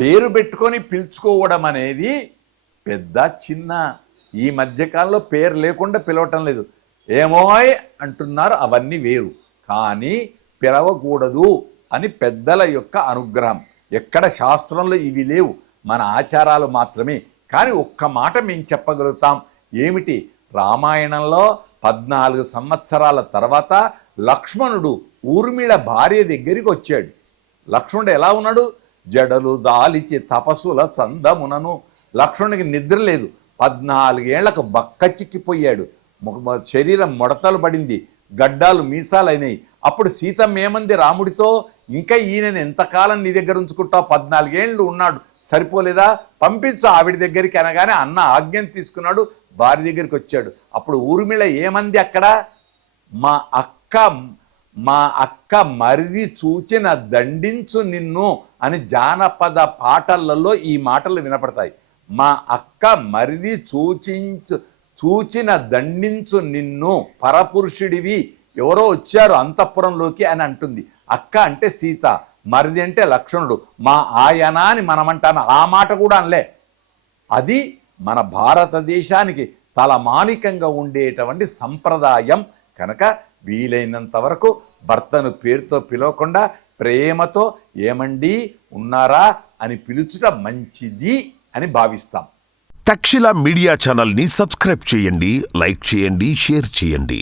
పేరు పెట్టుకొని పిలుచుకోవడం అనేది పెద్ద చిన్న ఈ మధ్యకాలంలో పేరు లేకుండా పిలవటం లేదు. ఏమోయ్ అంటున్నారు అవన్నీ వేరు. కానీ పిలవకూడదు అని పెద్దల యొక్క అనుగ్రహం. ఎక్కడ శాస్త్రంలో ఇవి లేవు. మన ఆచారాలు మాత్రమే. కానీ ఒక్క మాట మేము చెప్పగలుగుతాం. ఏమిటి? రామాయణంలో పద్నాలుగు సంవత్సరాల తర్వాత లక్ష్మణుడు ఊర్మిళ భార్య దగ్గరికి వచ్చాడు. లక్ష్మణుడు ఎలా ఉన్నాడు? జడలు దాలిచి తపస్సుల చందమునను. లక్ష్మణునికి నిద్ర లేదు. పద్నాలుగేళ్ళకు బక్క చిక్కిపోయాడు. శరీరం ముడతలు పడింది. గడ్డాలు మీసాలైనాయి. అప్పుడు సీతమ్మ ఏమంది రాముడితో? ఇంకా ఈయనని ఎంతకాలం నీ దగ్గర ఉంచుకుంటావు? పద్నాలుగేళ్ళు ఉన్నాడు. సరిపోలేదా? పంపించు ఆవిడ దగ్గరికి అనగానే అన్న ఆజ్ఞను తీసుకున్నాడు. భార్య దగ్గరికి వచ్చాడు. అప్పుడు ఊర్మిళ ఏమంది అక్కడ? మా అక్క మా అక్క మరిది చూచిన దండించు నిన్ను అని జానపద పాటలలో ఈ మాటలు వినపడతాయి. మా అక్క మరిది సూచించు చూచిన దండించు నిన్ను పరపురుషుడివి ఎవరో వచ్చారు అంతఃపురంలోకి అని అంటుంది. అక్క అంటే సీత మరిది అంటే లక్ష్మణుడు మా ఆయన అని మనమంటాము. ఆ మాట కూడా అనలే. అది మన భారతదేశానికి తలమానికంగా ఉండేటువంటి సంప్రదాయం. కనుక వీలైనంత వరకు భర్తను పేరుతో పిలవకుండా ప్రేమతో ఏమండి ఉన్నారా అని పిలుచుట మంచిది అని భావిస్తాం. తక్షిల మీడియా ఛానల్ని సబ్స్క్రైబ్ చేయండి లైక్ చేయండి షేర్ చేయండి.